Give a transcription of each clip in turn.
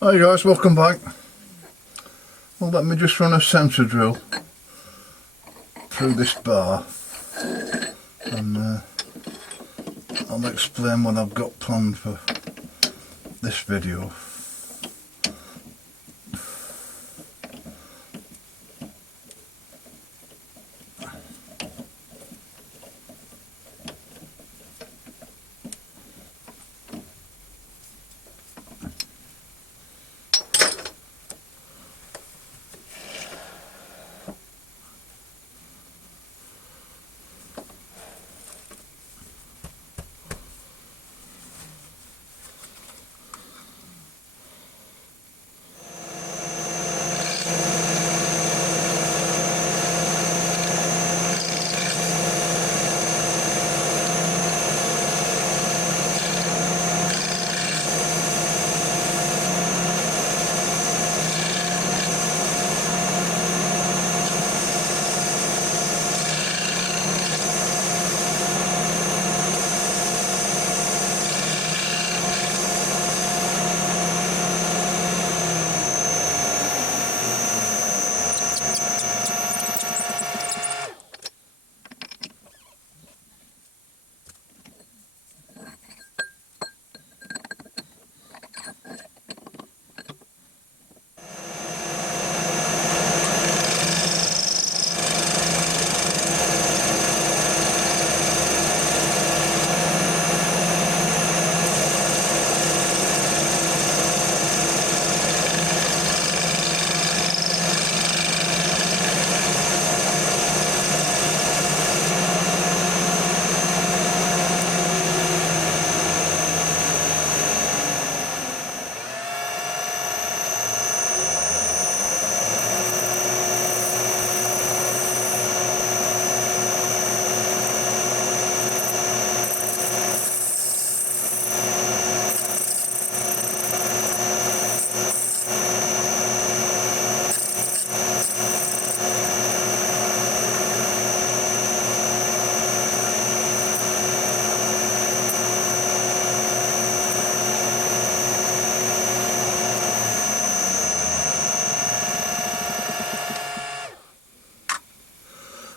Hi guys, welcome back. Well, let me just run a centre drill through this bar and I'll explain what I've got planned for this video.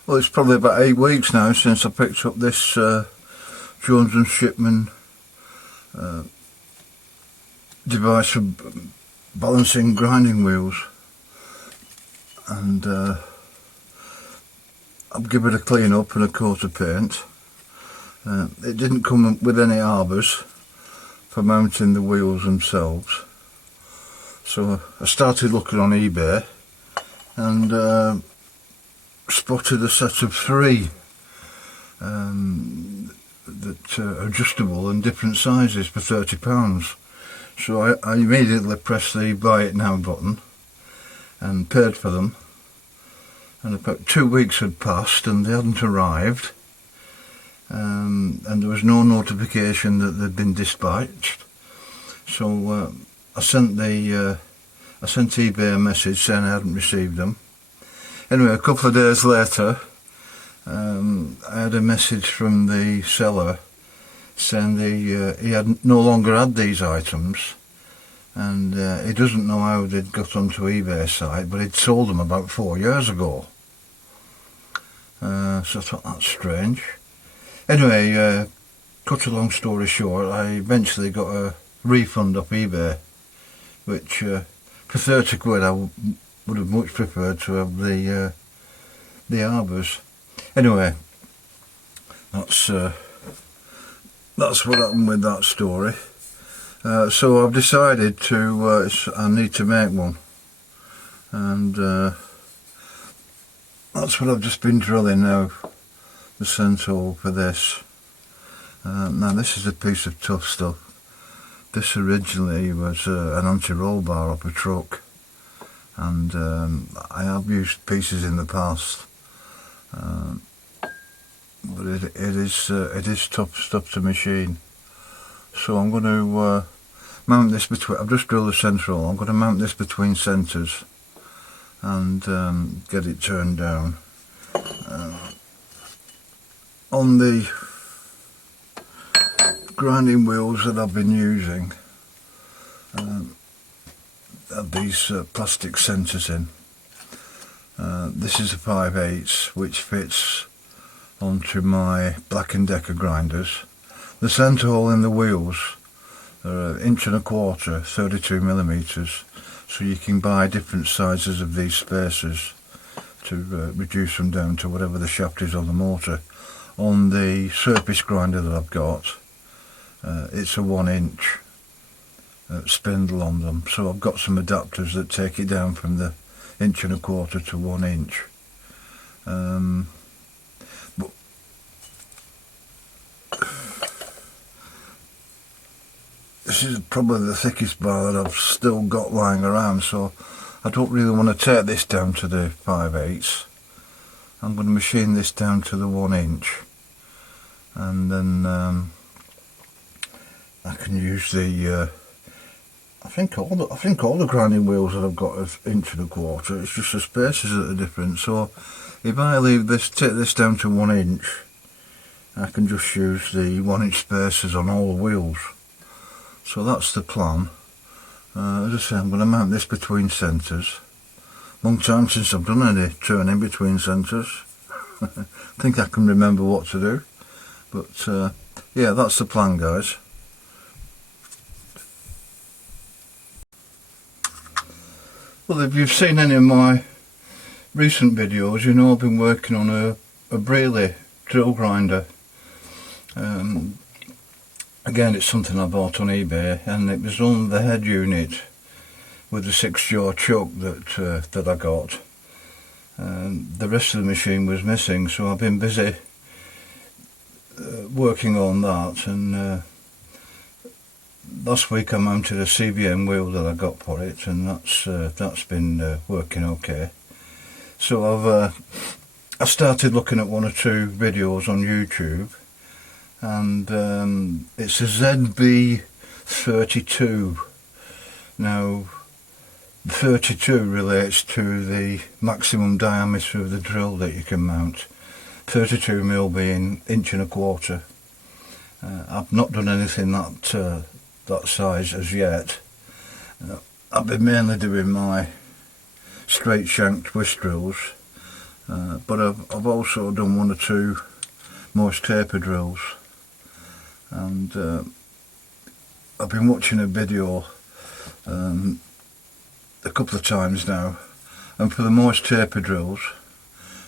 Well, it's probably about 8 weeks now since I picked up this Jones Shipman device for balancing grinding wheels, and I've given it a clean up and a coat of paint. It didn't come with any arbours for mounting the wheels themselves, so I started looking on eBay and spotted a set of 3 that are adjustable in different sizes for £30. So I immediately pressed the buy it now button and paid for them, and about 2 weeks had passed and they hadn't arrived, and there was no notification that they'd been dispatched. So I sent eBay a message saying I hadn't received them. Anyway, a couple of days later, I had a message from the seller saying he had no longer had these items, and he doesn't know how they'd got onto eBay site, but he'd sold them about 4 years ago. So I thought, that's strange. Anyway, cut a long story short, I eventually got a refund off eBay, which for 30 quid I would have much preferred to have the arbours. Anyway, that's what happened with that story. So I've decided to I need to make one, and that's what I've just been drilling now, the center hole for this. Now this is a piece of tough stuff. This originally was an anti-roll bar off a truck, and I have used pieces in the past, but it is tough stuff to machine. So I'm going to mount this between. I've just drilled the centre hole. I'm going to mount this between centres and get it turned down. On the grinding wheels that I've been using, have these plastic centres in. This is a 5/8 which fits onto my Black & Decker grinders. The centre hole in the wheels are 1.25 inches, 32mm, so you can buy different sizes of these spacers to reduce them down to whatever the shaft is on the motor. On the surface grinder that I've got, it's a 1-inch spindle on them, so I've got some adapters that take it down from the 1.25 inches to 1 inch. But this is probably the thickest bar that I've still got lying around, so I don't really want to take this down to the 5/8. I'm going to machine this down to the 1 inch, and then I can use the I think all the grinding wheels that I've got are 1.25 inches. It's just the spacers that are different. So if I take this down to 1 inch, I can just use the 1-inch spacers on all the wheels. So that's the plan. As I say, I'm going to mount this between centres. Long time since I've done any turning between centres. I think I can remember what to do. But yeah, that's the plan, guys. Well, if you've seen any of my recent videos, you know I've been working on a Brierley drill grinder. Again, it's something I bought on eBay, and it was on the head unit with the 6-jaw chuck that I got. The rest of the machine was missing, so I've been busy working on that, and last week I mounted a CBM wheel that I got for it, and that's been working okay. So I started looking at 1 or 2 videos on YouTube, and it's a ZB32. Now, 32 relates to the maximum diameter of the drill that you can mount. 32mm being 1.25 inches. I've not done anything that size as yet. I've been mainly doing my straight shank twist drills, but I've also done 1 or 2 moist taper drills, and I've been watching a video a couple of times now, and for the moist taper drills,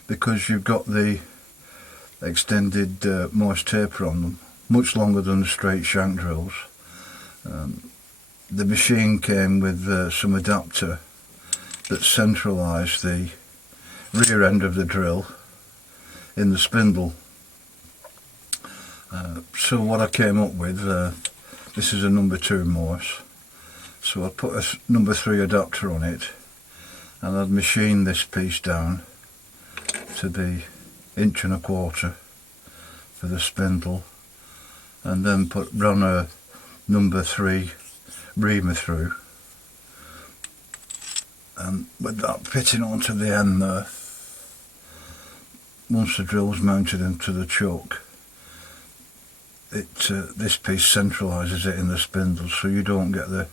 because you've got the extended moist taper on them, much longer than the straight shank drills, the machine came with some adapter that centralised the rear end of the drill in the spindle. So what I came up with, this is a number 2 Morse, so I put a number 3 adapter on it, and I'd machine this piece down to the 1.25 inch for the spindle, and then run a number 3 reamer through, and with that fitting onto the end there, once the drill's mounted into the chuck, this piece centralises it in the spindle, so you don't get the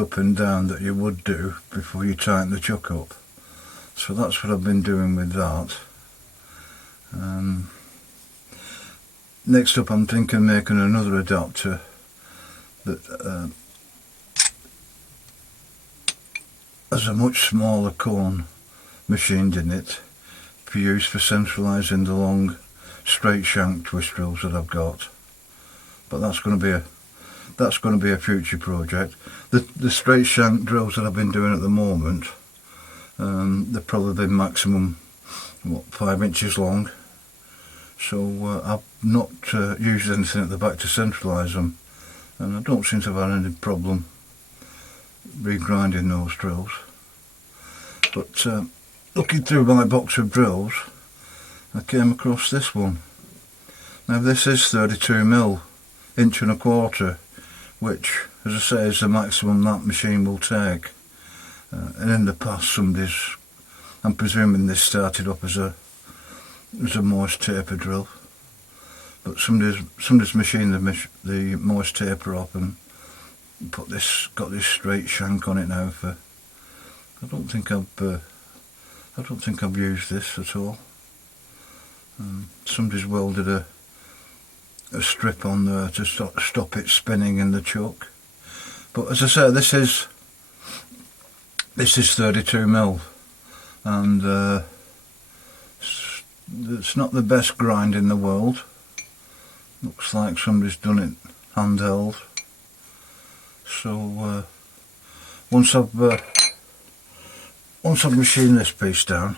up and down that you would do before you tighten the chuck up. So that's what I've been doing with that. Next up, I'm thinking of making another adapter that has a much smaller cone machined in it for use for centralising the long straight shank twist drills that I've got. But that's going to be a future project. The straight shank drills that I've been doing at the moment, they've probably been maximum 5 inches long. So I've not used anything at the back to centralise them, and I don't seem to have had any problem regrinding those drills. But looking through my box of drills, I came across this one. Now this is 32mm, 1.25 inch, which, as I say, is the maximum that machine will take. And in the past, I'm presuming this started up as a moist taper drill, but somebody's machined the moist taper up and got this straight shank on it now. I don't think I've used this at all. Somebody's welded a strip on there to stop it spinning in the chuck. But as I say, this is 32mm, and it's not the best grind in the world. Looks like somebody's done it handheld. So once I've machined this piece down,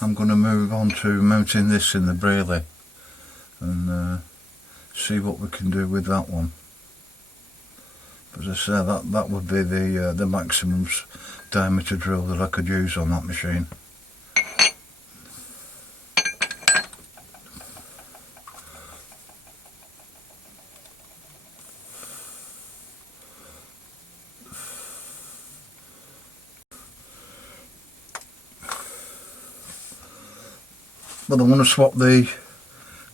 I'm going to move on to mounting this in the Brierley and see what we can do with that one. But as I say, that would be the maximum diameter drill that I could use on that machine. But I want to swap the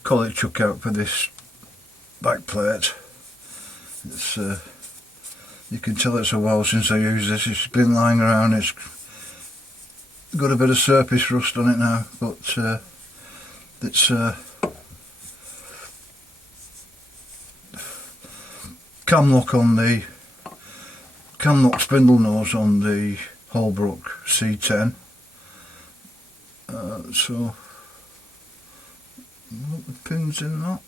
collet chuck out for this back plate. It's you can tell it's a while since I used this. It's been lying around. It's got a bit of surface rust on it now, but it's cam lock spindle nose on the Holbrook C10. So put the pins in that.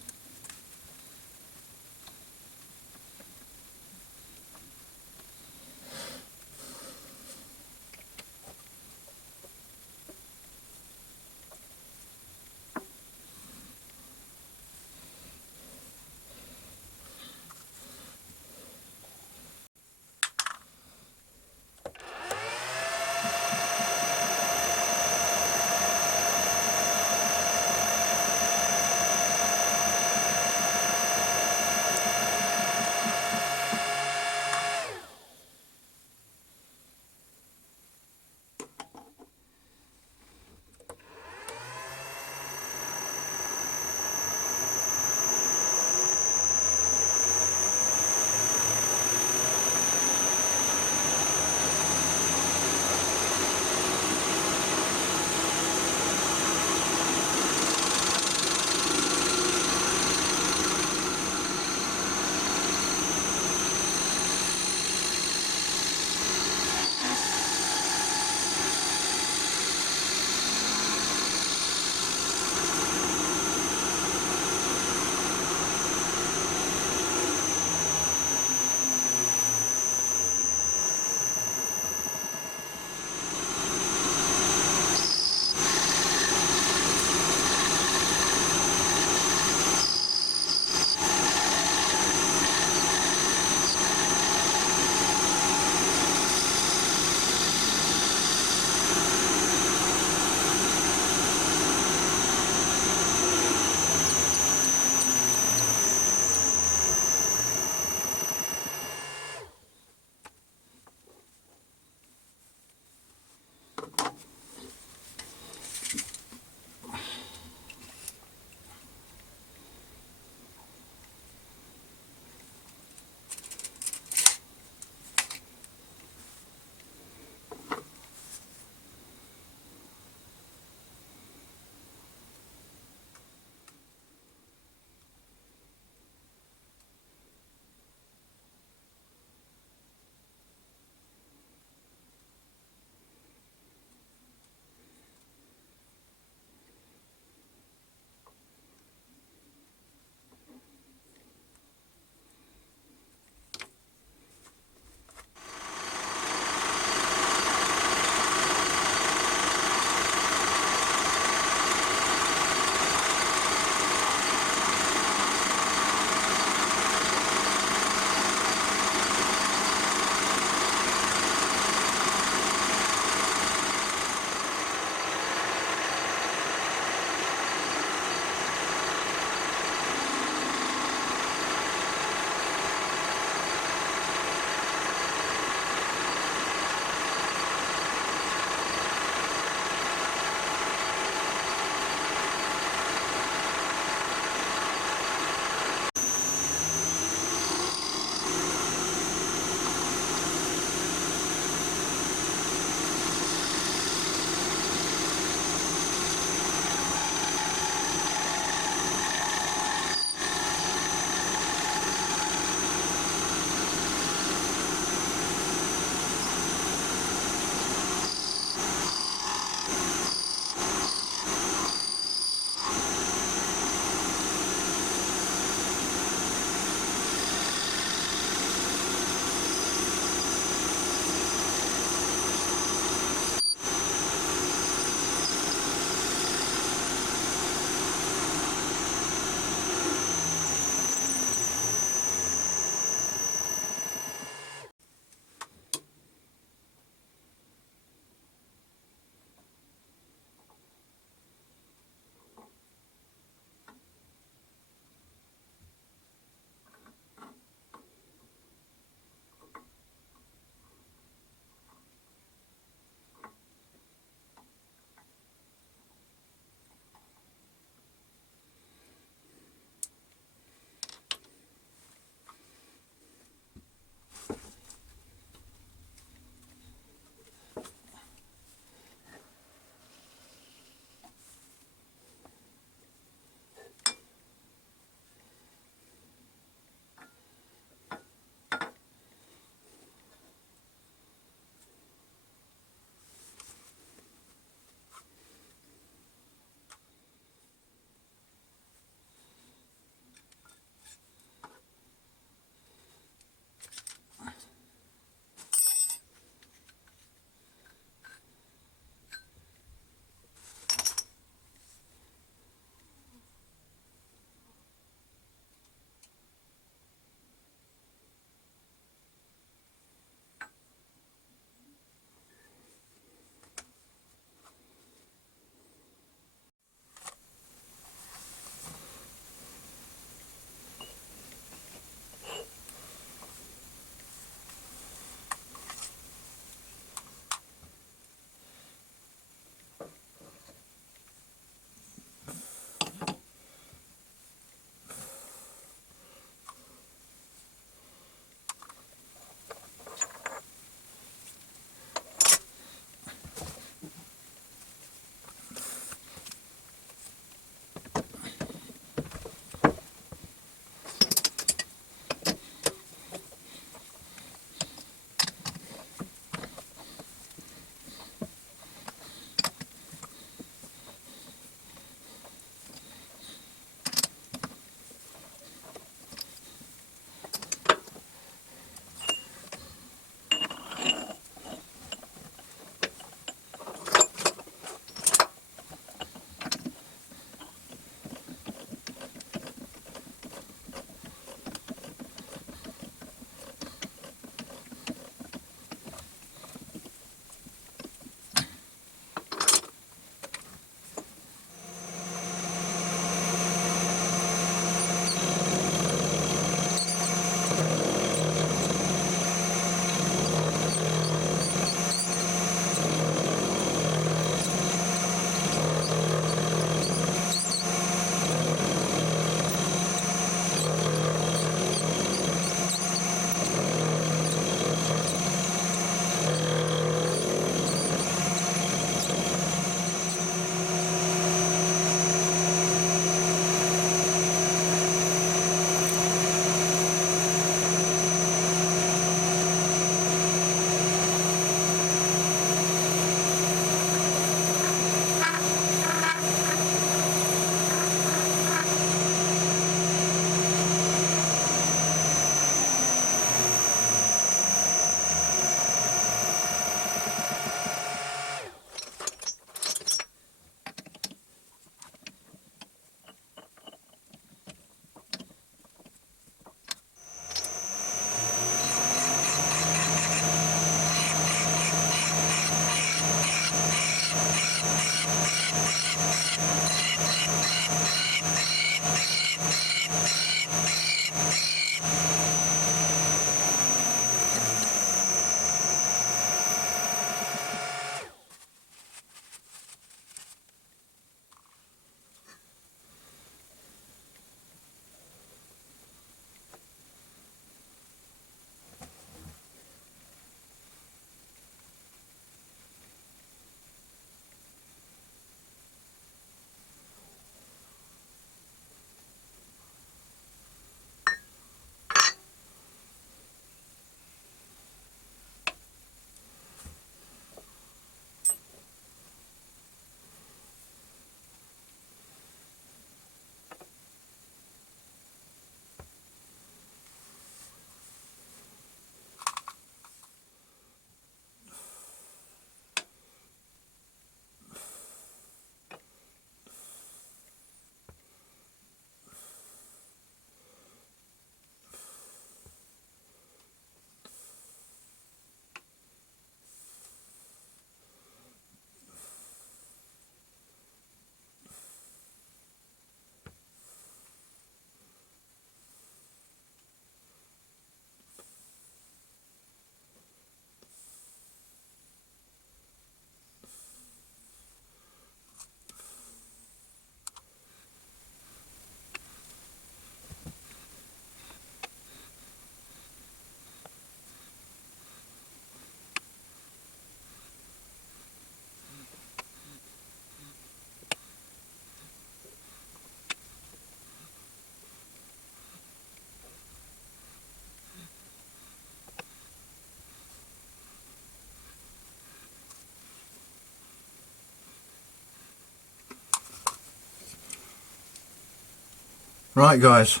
Right guys,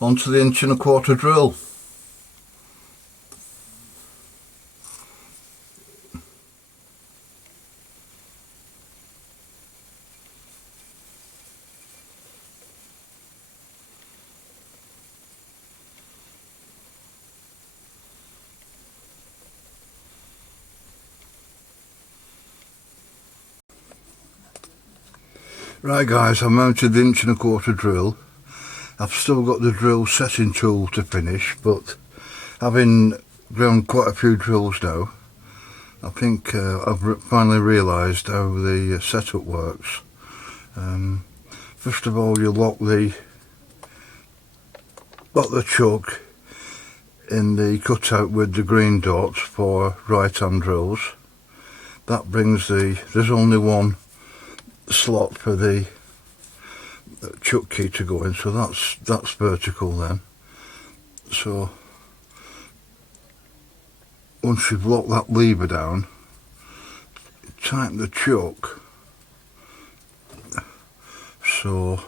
onto the 1¼ drill. Right guys, I mounted the 1¼ drill. I've still got the drill setting tool to finish, but having ground quite a few drills now, I think I've finally realised how the setup works. First of all, you lock the chuck in the cutout with the green dots for right hand drills. That brings there's only one slot for the chuck key to go in, so that's vertical then. So once you've locked that lever down, tighten the chuck so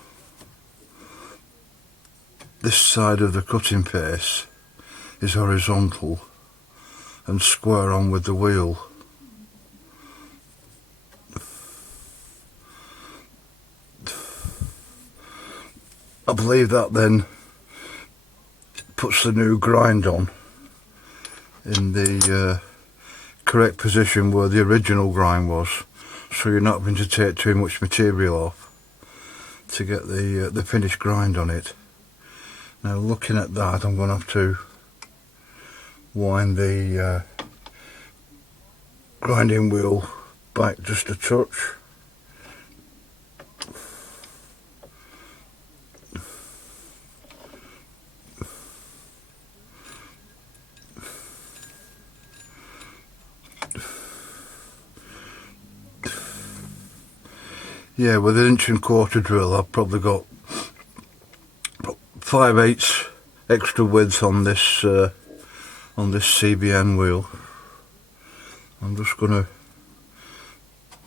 this side of the cutting face is horizontal and square on with the wheel. I believe that then puts the new grind on in the correct position where the original grind was, so you're not having to take too much material off to get the finished grind on it. Now looking at that, I'm going to have to wind the grinding wheel back just a touch. Yeah, with an 1¼ drill I've probably got 5/8 extra width on this CBN wheel. I'm just going to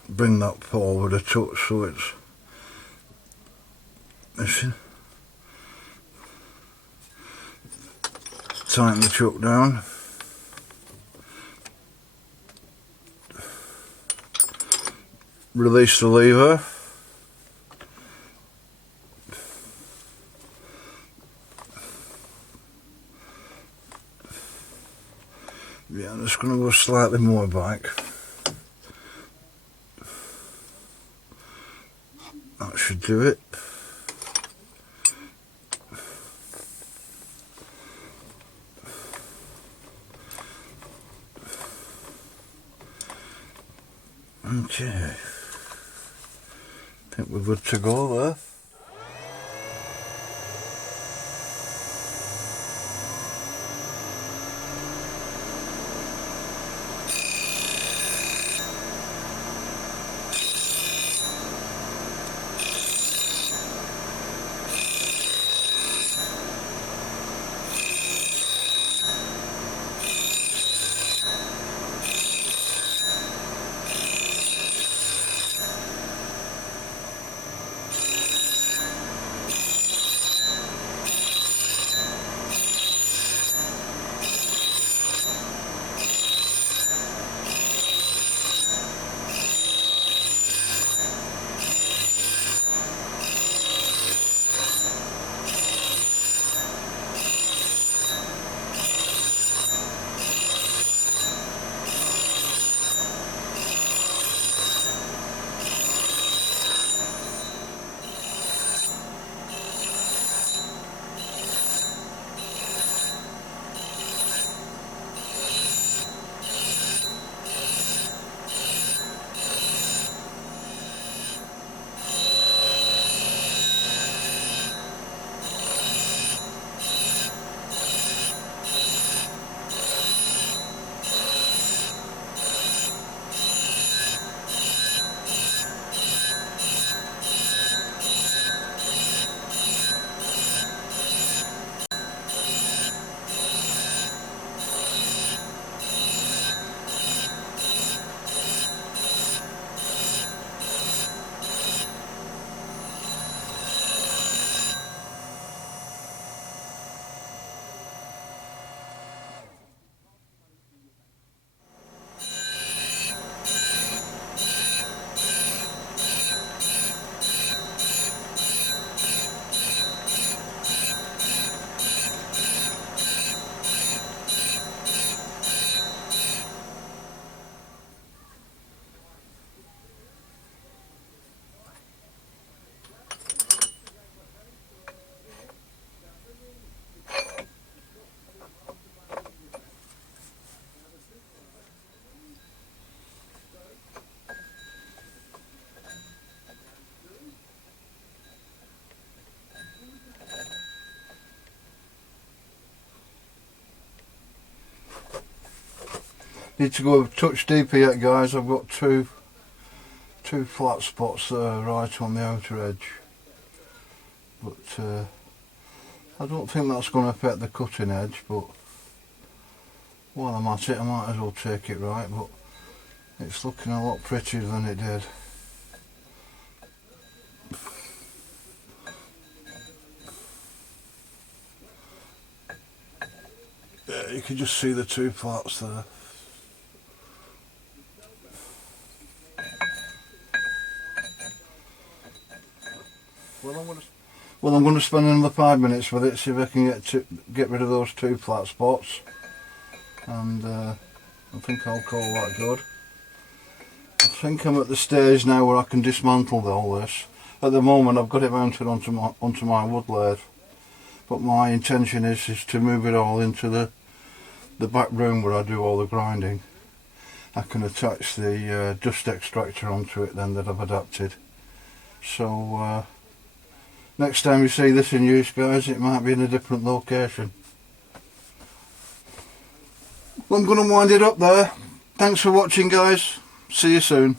bring that forward a touch so it's missing. Tighten the chuck down. Release the lever. Yeah, I'm just going to go slightly more back. That should do it. Okay, I think we're good to go there. Need to go a touch deeper yet, guys. I've got two flat spots there right on the outer edge, but I don't think that's going to affect the cutting edge, but while I'm at it I might as well take it right, but it's looking a lot prettier than it did. Yeah, you can just see the two flats there. Well, I'm going to spend another 5 minutes with it, see if I can get rid of those two flat spots, and I think I'll call that good. I think I'm at the stage now where I can dismantle all this. At the moment I've got it mounted onto my wood lathe, but my intention is to move it all into the back room where I do all the grinding. I can attach the dust extractor onto it then that I've adapted. So next time you see this in use, guys, it might be in a different location. Well, I'm going to wind it up there. Thanks for watching, guys. See you soon.